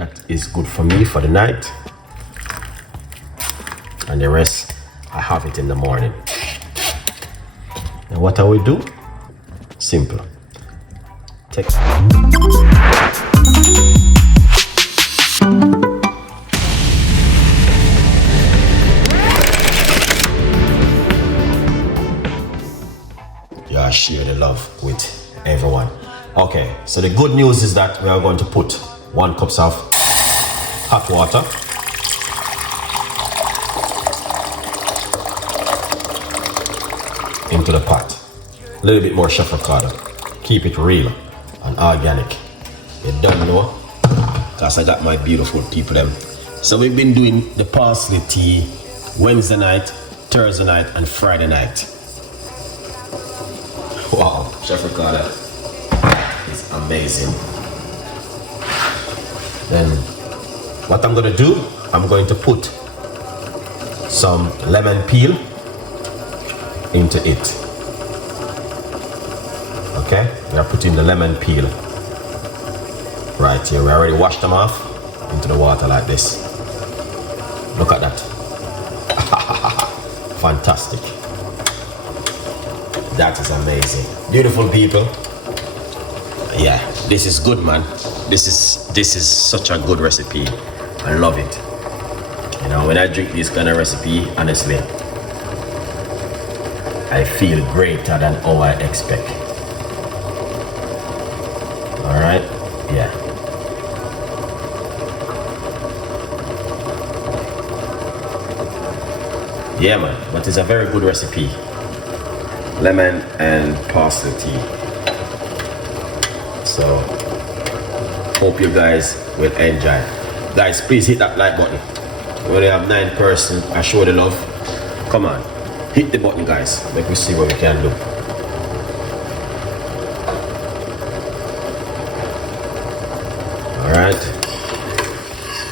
that is good for me for the night. And the rest, I have it in the morning. And what I will do? Simple. Take. Yeah, share the love with everyone. Okay, so the good news is that we are going to put 1 cup of hot water. Into the pot. A little bit more Chef Ricardo. Keep it real and organic. You don't know, because I got my beautiful people them. So we've been doing the parsley tea Wednesday night, Thursday night, and Friday night. Wow, Chef Ricardo is amazing. Then what I'm gonna do, I'm going to put some lemon peel into it. Okay, we are putting the lemon peel right here. We already washed them off into the water like this. Look at that. Fantastic. That is amazing. Beautiful people. Yeah, this is good, man. This is such a good recipe. I love it. You know, when I drink this kind of recipe, honestly, I feel greater than how I expect. Alright? Yeah. Yeah, man, but it's a very good recipe. Lemon and parsley tea. So, hope you guys will enjoy. Guys, please hit that like button. We only have 9 persons. I show the love. Come on. Hit the button, guys. Make we see what we can do. Alright.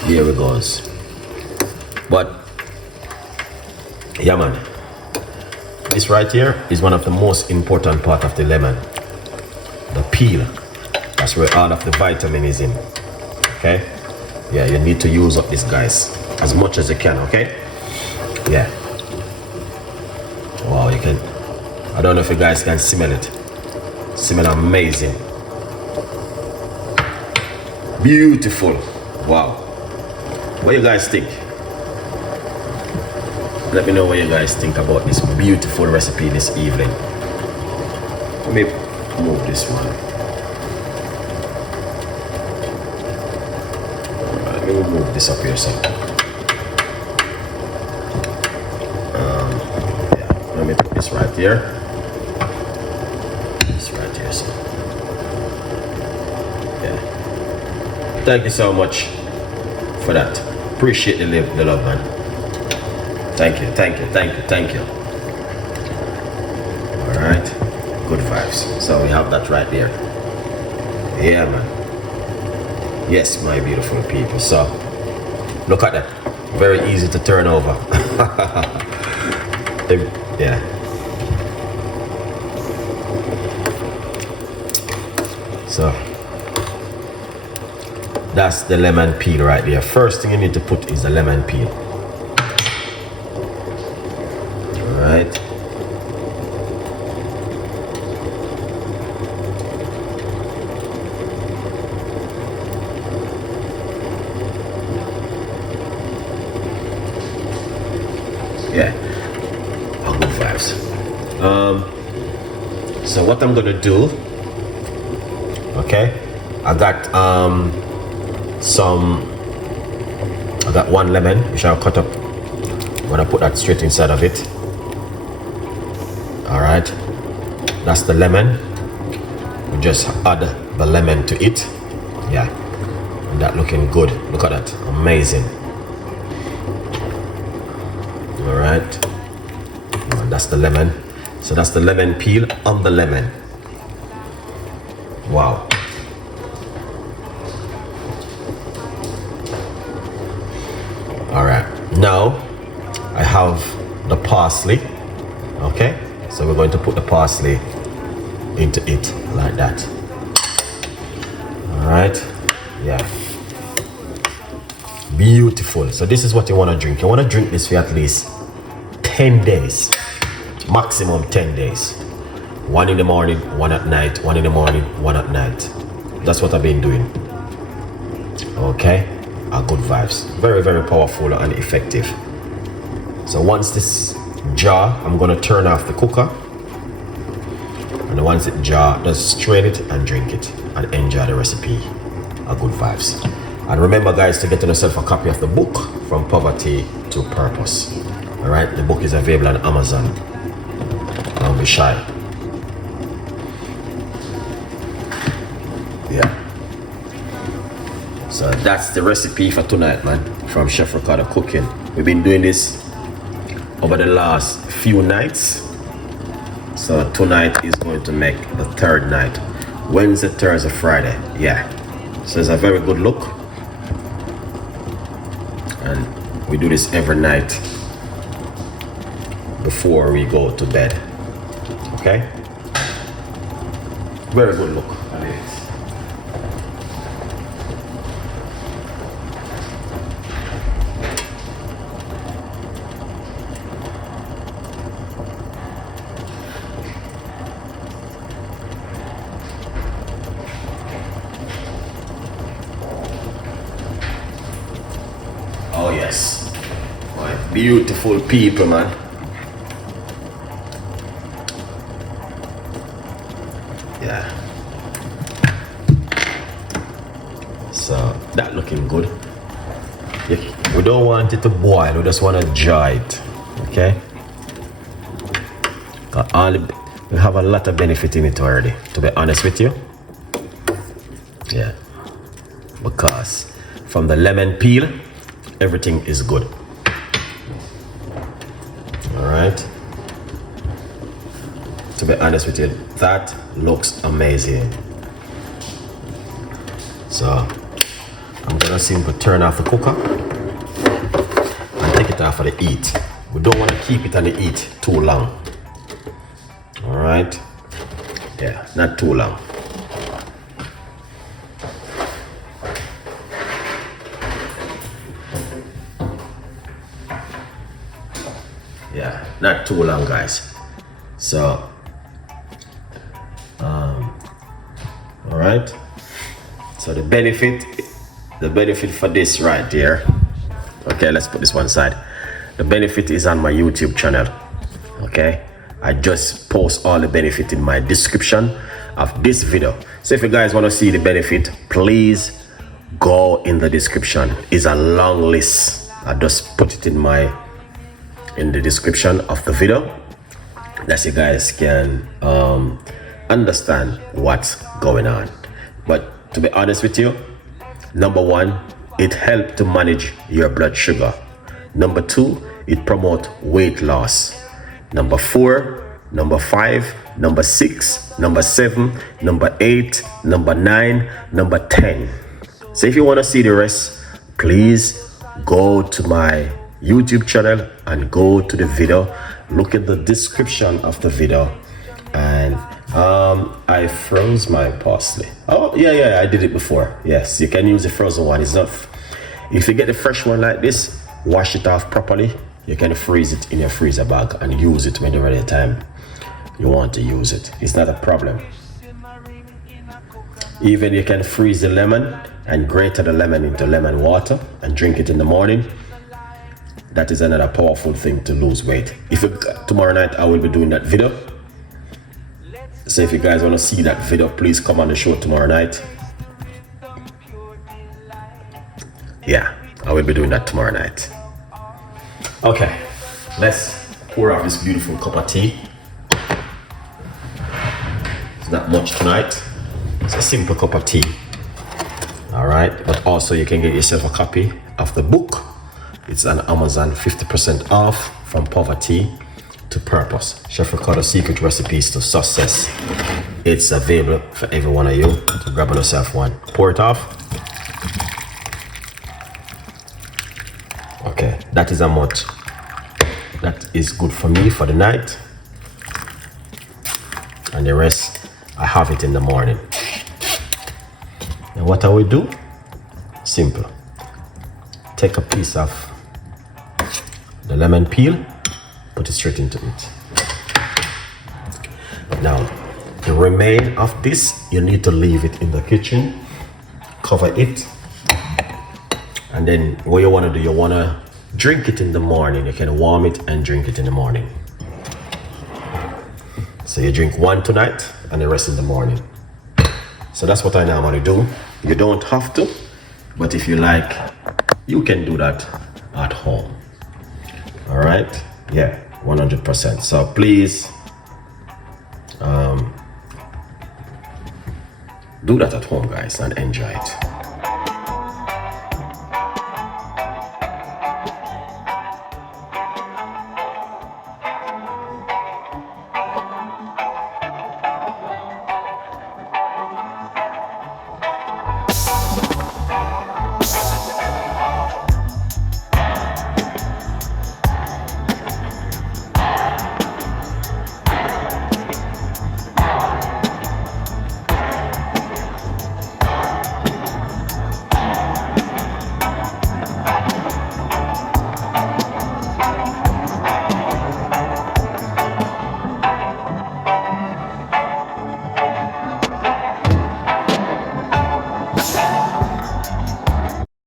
Here we goes. But yeah, man. This right here is one of the most important part of the lemon. The peel. That's where all of the vitamin is in. Okay? Yeah, you need to use up this, guys, as much as you can, okay? Yeah. Wow, you can, I don't know if you guys can smell it. Smell amazing. Beautiful. Wow. What you guys think? Let me know what you guys think about this beautiful recipe this evening. Let me move this one. Let me move this up here so. Let me put this right here. This right here, so. Yeah. Thank you so much for that. Appreciate the love, man. Thank you, thank you, thank you, thank you. Alright. Good vibes. So we have that right there. Yeah, man. Yes, my beautiful people. So look at that. Very easy to turn over. Yeah. So that's the lemon peel right there. First thing you need to put is the lemon peel. Alright. Yeah. Good vibes. So what I'm gonna do, okay, I got I got 1 lemon which I'll cut up. I'm gonna put that straight inside of it. Alright, that's the lemon. We just add the lemon to it. Yeah, and that looking good. Look at that, amazing. Alright, that's the lemon. So that's the lemon peel on the lemon. Wow. Alright, now I have the parsley. Okay, so we're going to put the parsley into it like that. Alright, yeah. Beautiful. So this is what you want to drink. You want to drink this for at least 10 days, maximum 10 days. 1 in the morning, 1 at night, 1 in the morning, 1 at night. That's what I've been doing. Okay, good vibes. Very, very powerful and effective. So once this jar, I'm gonna turn off the cooker, and once it jar, just strain it and drink it and enjoy the recipe. Good vibes. And remember, guys, to get yourself a copy of the book From Poverty to Purpose. All right, the book is available on Amazon. Don't be shy. Yeah. So that's the recipe for tonight, man, from Chef Ricardo Cooking. We've been doing this over the last few nights. So tonight is going to make the third night. Wednesday, Thursday, Friday. Yeah. So it's a very good look. And we do this every night before we go to bed. Okay? Very good look. Oh yes, my beautiful people, man. Yeah. So that looking good. We don't want it to boil. We just want to dry it. Okay. We have a lot of benefit in it already. To be honest with you. Yeah. Because from the lemon peel, everything is good. All right. To be honest with you, that looks amazing. So I'm gonna simply turn off the cooker and take it off of the heat. We don't want to keep it on the heat too long. All right. Yeah, not too long. Yeah, not too long, guys. So all right. So the benefit for this right there. Okay, let's put this one side. The benefit is on my YouTube channel. Okay, I just post all the benefit in my description of this video. So if you guys want to see the benefit, please go in the description. It's a long list. I just put it in the description of the video, that you guys can understand what's going on. But to be honest with you, number one, it helps to manage your blood sugar. Number two, it promotes weight loss. Number four, number five, number six, number seven, number 8, number 9, number 10. So if you want to see the rest, please go to my YouTube channel and go to the video. Look at the description of the video. And I froze my parsley. Oh yeah, I did it before. Yes, you can use the frozen one. It's not. If you get the fresh one like this, wash it off properly. You can freeze it in your freezer bag and use it when you're ready time you want to use it. It's not a problem. Even you can freeze the lemon and grate the lemon into lemon water and drink it in the morning. That is another powerful thing to lose weight. Tomorrow night I will be doing that video. So if you guys want to see that video, please come on the show tomorrow night. Yeah, I will be doing that tomorrow night. Okay, let's pour out this beautiful cup of tea. It's not much tonight. It's a simple cup of tea. All right, but also you can get yourself a copy of the book. It's on Amazon, 50% off, From Poverty to Purpose. Chef Ricardo Secret Recipes to Success. It's available for every one of you. So grab yourself one. Pour it off. Okay, that is how much. That is good for me for the night. And the rest, I have it in the morning. And what I will do? Simple. take a piece of the lemon peel, put it straight into it. Now, the remain of this, you need to leave it in the kitchen, cover it, and then what you want to do, you want to drink it in the morning. You can warm it and drink it in the morning. So you drink one tonight and the rest in the morning. So that's what I normally do. You don't have to, but if you like, you can do that at home. All right, yeah, 100%. So please do that at home, guys, and enjoy it.